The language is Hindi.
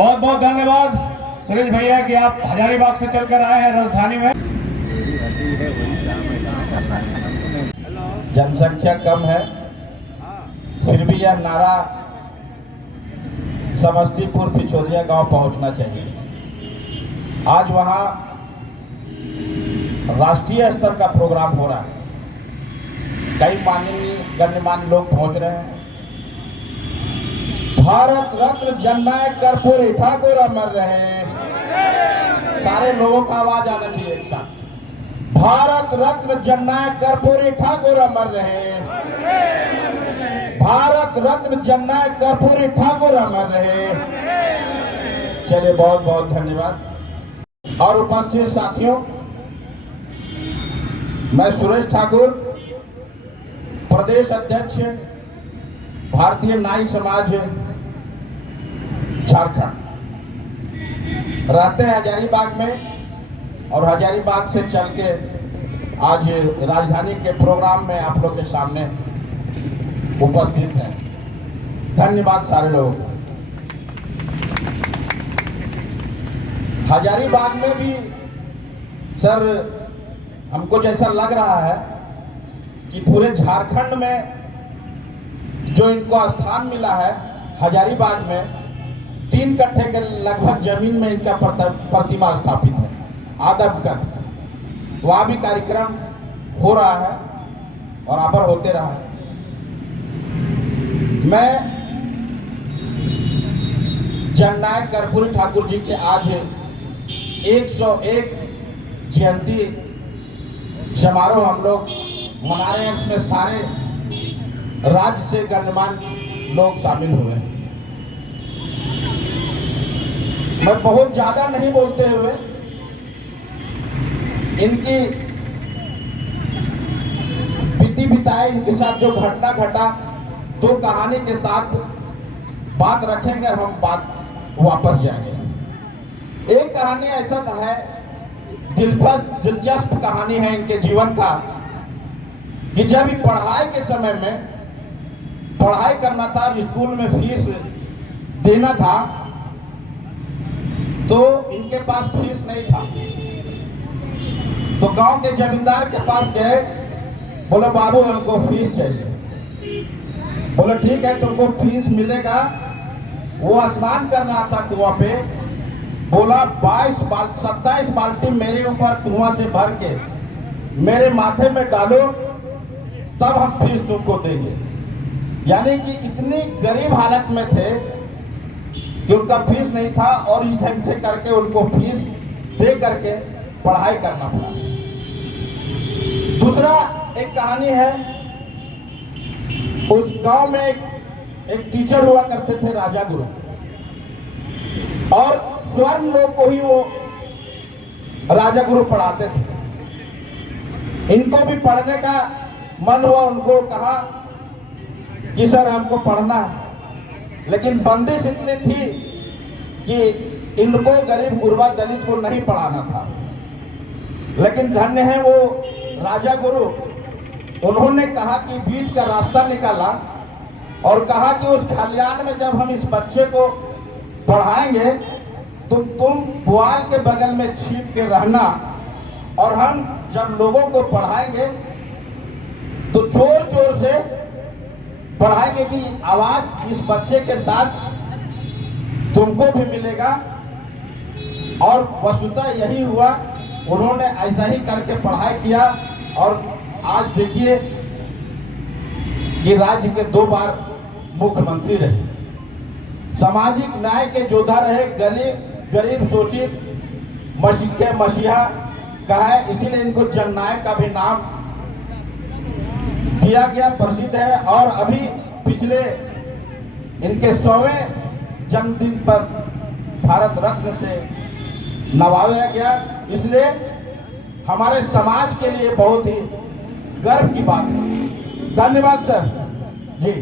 बहुत बहुत धन्यवाद सुरेश भैया कि आप हजारीबाग से चलकर आए हैं राजधानी में। जनसंख्या कम है, फिर भी यह नारा समस्तीपुर पिछोदिया गांव पहुंचना चाहिए। आज वहां राष्ट्रीय स्तर का प्रोग्राम हो रहा है, कई माननीय गण्यमान्य लोग पहुंच रहे हैं। भारत रत्न जननायक कर्पूरी ठाकुर अमर रहे। सारे लोगों का आवाज आना चाहिए एक साथ। भारत रत्न जननायक कर्पूरी ठाकुर अमर रहे। भारत रत्न जननायक कर्पूरी ठाकुर अमर रहे। चलिए, बहुत बहुत धन्यवाद। और उपस्थित साथियों, मैं सुरेश ठाकुर, प्रदेश अध्यक्ष भारतीय नाई समाज झारखंड, रहते हैं हजारीबाग में और हजारीबाग से चल के आज राजधानी के प्रोग्राम में आप लोग के सामने उपस्थित हैं। धन्यवाद सारे लोगों को। हजारीबाग में भी सर हमको जैसा लग रहा है कि पूरे झारखंड में जो इनको स्थान मिला है, हजारीबाग में 3 कट्ठे के लगभग जमीन में इनका प्रतिमा स्थापित है आदम का। वहां भी कार्यक्रम हो रहा है और आबर होते रहा है। मैं जननायक कर्पूरी ठाकुर जी के आज 101 जयंती समारोह हम लोग मना रहे हैं। उसमें सारे राज्य से गणमान्य लोग शामिल हुए हैं। मैं बहुत ज्यादा नहीं बोलते हुए इनकी बीती बिताए, इनके साथ जो घटना घटा, 2 कहानी के साथ बात रखेंगे और हम बात वापस जाएंगे। एक कहानी ऐसा है, दिलचस्प कहानी है इनके जीवन का, कि जब पढ़ाई के समय में पढ़ाई करना था, स्कूल में फीस देना था, तो इनके पास फीस नहीं था। तो गांव के जमींदार के पास गए, बोले बाबू हमको फीस चाहिए। बोले ठीक है, तुमको फीस मिलेगा। वो स्नान कर रहा था कुआं पे, बोला 27 बाल्टी मेरे ऊपर कुआं से भर के मेरे माथे में डालो, तब हम फीस तुमको देंगे। यानी कि इतनी गरीब हालत में थे कि उनका फीस नहीं था और इस ढंग से करके उनको फीस दे करके पढ़ाई करना पड़ा। दूसरा एक कहानी है, उस गांव में एक टीचर हुआ करते थे राजा गुरु, और स्वर्ण लोग को ही वो राजा गुरु पढ़ाते थे। इनको भी पढ़ने का मन हुआ, उनको कहा कि सर हमको पढ़ना है, लेकिन बंदिश इतनी थी कि इनको गरीब गुरबा दलित को नहीं पढ़ाना था। लेकिन धन्य है वो राजा गुरु, उन्होंने कहा कि बीच का रास्ता निकाला और कहा कि उस खलियान में जब हम इस बच्चे को पढ़ाएंगे तो तुम पुआल के बगल में छिप के रहना, और हम जब लोगों को पढ़ाएंगे तो जोर जोर से पढ़ाएंगे कि आवाज इस बच्चे के साथ तुमको भी मिलेगा। और वस्तुतः यही हुआ, उन्होंने ऐसा ही करके पढ़ाई किया और आज देखिए कि राज्य के 2 बार मुख्यमंत्री रहे, सामाजिक न्याय के योद्धा रहे, गरीब शोषित मसीहा कहा है, इसीलिए इनको जननायक का भी नाम दिया गया, प्रसिद्ध है। और अभी पिछले इनके 100वें जन्मदिन पर भारत रत्न से नवाजा गया, इसलिए हमारे समाज के लिए बहुत ही गर्व की बात है। धन्यवाद सर जी।